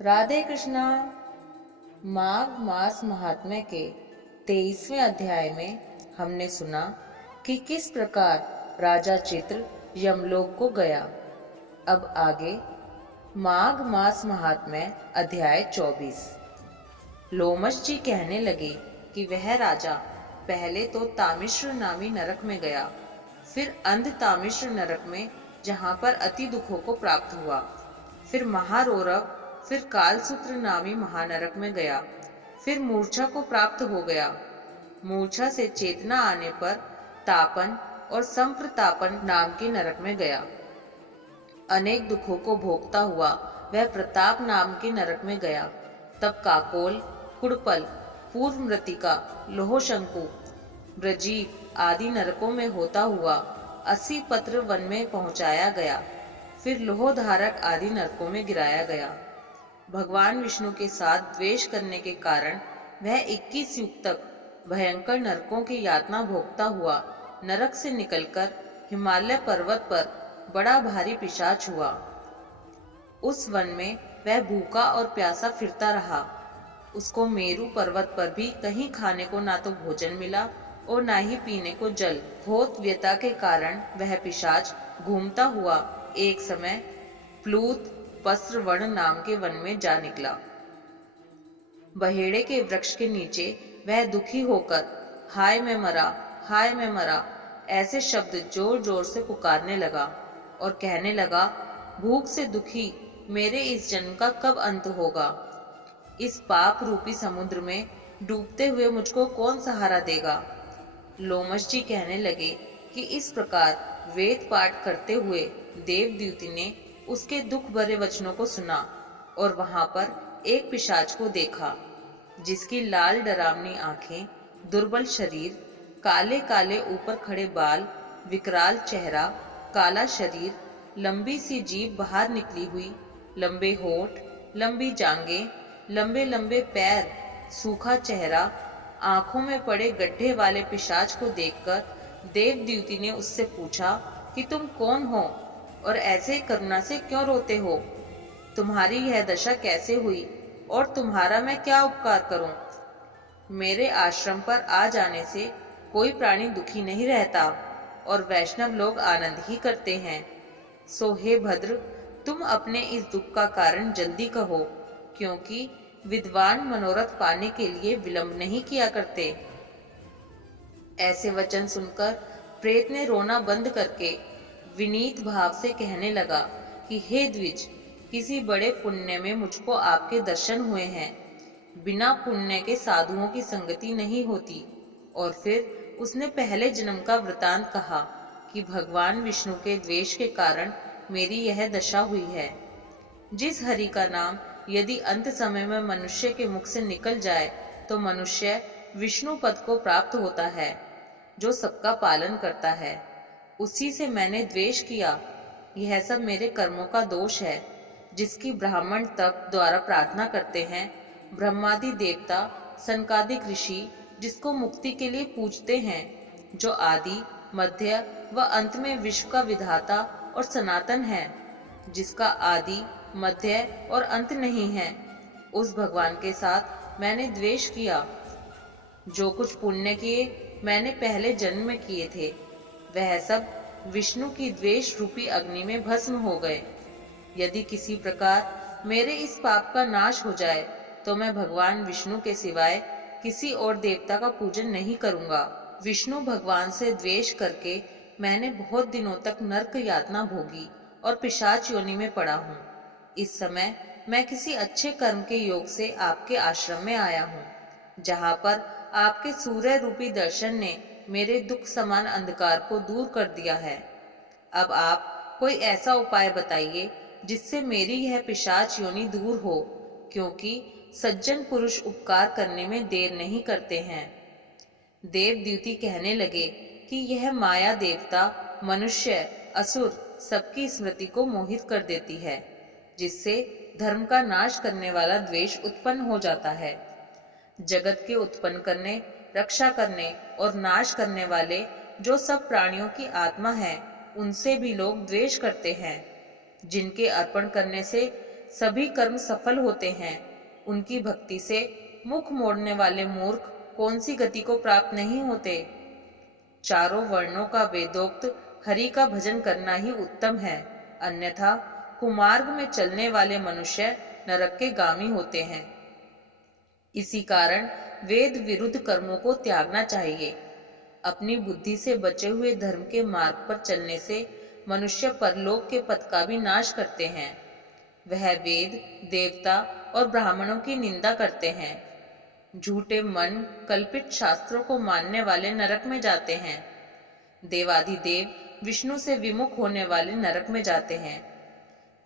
राधे कृष्णा। माघ मास महात्म्य के 23वें अध्याय में हमने सुना कि किस प्रकार राजा चित्र यमलोक को गया। अब आगे माघ मास महात्म्य अध्याय 24। लोमश जी कहने लगे कि वह राजा पहले तो तामिश्र नामी नरक में गया, फिर अंध तामिश्र नरक में जहां पर अति दुखों को प्राप्त हुआ, फिर महारौरव, फिर कालसूत्र नामी महानरक में गया, फिर मूर्छा को प्राप्त हो गया। मूर्छा से चेतना आने पर तापन और संप्रतापन नाम के नरक में गया। अनेक दुखों को भोगता हुआ वह प्रताप नाम के नरक में गया। तब काकोल, कुड़पल, पूर्व मृतिका, लोहशंकु, ब्रजीप आदि नरकों में होता हुआ 80 पत्र वन में पहुंचाया गया, फिर लोहधारक आदि नरकों में गिराया गया। भगवान विष्णु के साथ द्वेष करने के कारण वह 21 युग तक भयंकर नरकों की यातना भोगता हुआ नरक से निकलकर हिमालय पर्वत पर बड़ा भारी पिशाच हुआ। उस वन में वह भूखा और प्यासा फिरता रहा। उसको मेरु पर्वत पर भी कहीं खाने को ना तो भोजन मिला और ना ही पीने को जल। बहुत व्यथा के कारण वह पिशाच घूमता हुआ एक समय प्लूत पस्रवण नाम के वन में जा निकला। बहेड़े के वृक्ष के नीचे वह दुखी होकर हाय मैं मरा, हाय मैं मरा ऐसे शब्द जोर जोर से पुकारने लगा और कहने लगा, भूख से दुखी मेरे इस जन्म का कब अंत होगा। इस पाप रूपी समुद्र में डूबते हुए मुझको कौन सहारा देगा। लोमश जी कहने लगे कि इस प्रकार वेद पाठ करते हुए देवद्युति ने उसके दुख भरे वचनों को सुना और वहां पर एक पिशाच को देखा, जिसकी लाल डरावनी आंखें, दुर्बल शरीर, काले काले ऊपर खड़े बाल, विकराल चेहरा, काला शरीर, लंबी सी जीभ बाहर निकली हुई, लंबे होठ, लंबी जांघें, लंबे लंबे पैर, सूखा चेहरा, आंखों में पड़े गड्ढे वाले पिशाच को देखकर देवद्युति ने उससे पूछा कि तुम कौन हो और ऐसे करुणा से क्यों रोते हो। तुम्हारी यह दशा कैसे हुई और तुम्हारा मैं क्या उपकार करूं। मेरे आश्रम पर आ जाने से कोई प्राणी दुखी नहीं रहता और वैष्णव लोग आनंद ही करते हैं। सो हे भद्र, तुम अपने इस दुख का कारण जल्दी कहो, क्योंकि विद्वान मनोरथ पाने के लिए विलंब नहीं किया करते। ऐसे वचन सुनकर प्रेत ने रोना बंद करके विनीत भाव से कहने लगा कि हे द्विज, किसी बड़े पुण्य में मुझको आपके दर्शन हुए हैं। बिना पुण्य के साधुओं की संगति नहीं होती। और फिर उसने पहले जन्म का वृतांत कहा कि भगवान विष्णु के द्वेष के कारण मेरी यह दशा हुई है। जिस हरि का नाम यदि अंत समय में मनुष्य के मुख से निकल जाए तो मनुष्य विष्णु पद को प्राप्त होता है, जो सबका पालन करता है। उसी से मैंने द्वेष किया। यह सब मेरे कर्मों का दोष है, जिसकी ब्राह्मण तप द्वारा प्रार्थना करते हैं। ब्रह्मादि देवता, सनकादिक ऋषि जिसको मुक्ति के लिए पूजते हैं, जो आदि, मध्य व अंत में विश्व का विधाता और सनातन है, जिसका आदि, मध्य और अंत नहीं है, उस भगवान के साथ मैंने द्वेष किया। जो कुछ पुण्य किए मैंने पहले जन्म में किए थे, वह सब विष्णु की द्वेष रूपी अग्नि में भस्म हो गए। यदि किसी प्रकार मेरे इस पाप का नाश हो जाए तो मैं भगवान विष्णु के सिवाय किसी और देवता का पूजन नहीं करूंगा। विष्णु भगवान से द्वेष करके मैंने बहुत दिनों तक नरक यातना भोगी और पिशाच योनि में पड़ा हूँ। इस समय मैं किसी अच्छे कर्म के योग से आपके आश्रम में आया हूँ, जहाँ पर आपके सूर्य रूपी दर्शन ने मेरे दुख समान अंधकार को दूर कर दिया है। अब आप कोई ऐसा उपाय बताइए जिससे मेरी यह पिशाच योनि दूर हो, क्योंकि सज्जन पुरुष उपकार करने में देर नहीं करते हैं। देवद्युति कहने लगे कि यह माया देवता, मनुष्य, असुर सबकी स्मृति को मोहित कर देती है, जिससे धर्म का नाश करने वाला द्वेष उत्पन्न हो जाता है। जगत के उत्पन्न करने, रक्षा करने और नाश करने वाले जो सब प्राणियों की आत्मा है, उनसे भी लोग द्वेष करते हैं। जिनके अर्पण करने से सभी कर्म सफल होते हैं। उनकी भक्ति से मुख मोड़ने वाले मूर्ख कौन सी गति को प्राप्त नहीं होते। चारों वर्णों का वेदोक्त हरि का भजन करना ही उत्तम है, अन्यथा कुमार्ग में चलने वाले मनुष्य नरक के गामी होते हैं। इसी कारण वेद विरुद्ध कर्मों को त्यागना चाहिए। अपनी बुद्धि से बचे हुए धर्म के मार्ग पर चलने से मनुष्य परलोक के पद का भी नाश करते हैं। वह वेद, देवता और ब्राह्मणों की निंदा करते हैं। झूठे मन कल्पित शास्त्रों को मानने वाले नरक में जाते हैं। देवाधिदेव विष्णु से विमुख होने वाले नरक में जाते हैं,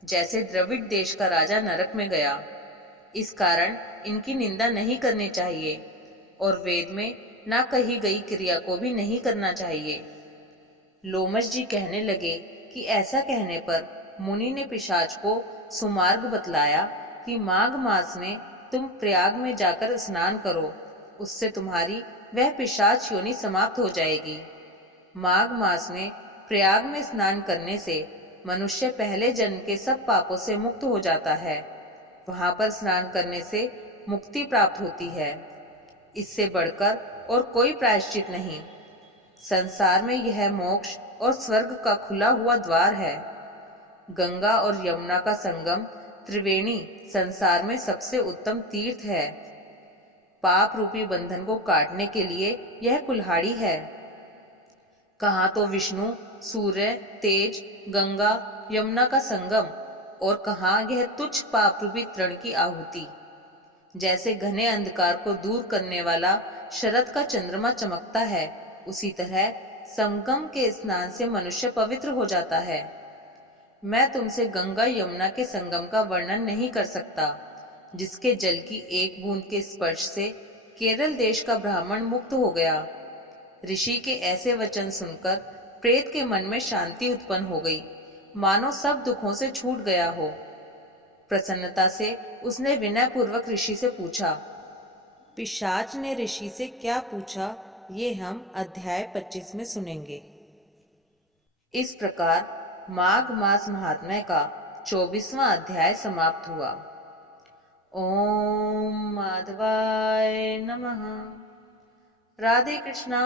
जैसे द्रविड़ देश का राजा नरक में गया। इस कारण इनकी निंदा नहीं करनी चाहिए और वेद में ना कही गई क्रिया को भी नहीं करना चाहिए। लोमश जी कहने लगे कि ऐसा कहने पर मुनि ने पिशाच को सुमार्ग बतलाया कि माघ मास में तुम प्रयाग में जाकर स्नान करो, उससे तुम्हारी वह पिशाच योनि समाप्त हो जाएगी। माघ मास में प्रयाग में स्नान करने से मनुष्य पहले जन्म के सब पापों से मुक्त हो जाता है। वहां पर स्नान करने से मुक्ति प्राप्त होती है। इससे बढ़कर और कोई प्रायश्चित नहीं। संसार में यह मोक्ष और स्वर्ग का खुला हुआ द्वार है। गंगा और यमुना का संगम त्रिवेणी संसार में सबसे उत्तम तीर्थ है। पाप रूपी बंधन को काटने के लिए यह कुल्हाड़ी है। कहाँ तो विष्णु, सूर्य, तेज, गंगा, यमुना का संगम और कहाँ यह तुच्छ पाप रूपी तृण की आहुति। जैसे घने अंधकार को दूर करने वाला शरद का चंद्रमा चमकता है, उसी तरह संगम के स्नान से मनुष्य पवित्र हो जाता है। मैं तुमसे गंगा यमुना के संगम का वर्णन नहीं कर सकता, जिसके जल की एक बूंद के स्पर्श से केरल देश का ब्राह्मण मुक्त हो गया। ऋषि के ऐसे वचन सुनकर प्रेत के मन में शांति उत्पन्न हो गई, मानो सब दुखों से छूट गया हो। प्रसन्नता से उसने विनय पूर्वक ऋषि से पूछा। पिशाच ने ऋषि से क्या पूछा, ये हम अध्याय 25 में सुनेंगे। इस प्रकार माघ मास महात्म्य का 24वां अध्याय समाप्त हुआ। ओम माधवाय नमः। राधे कृष्णा।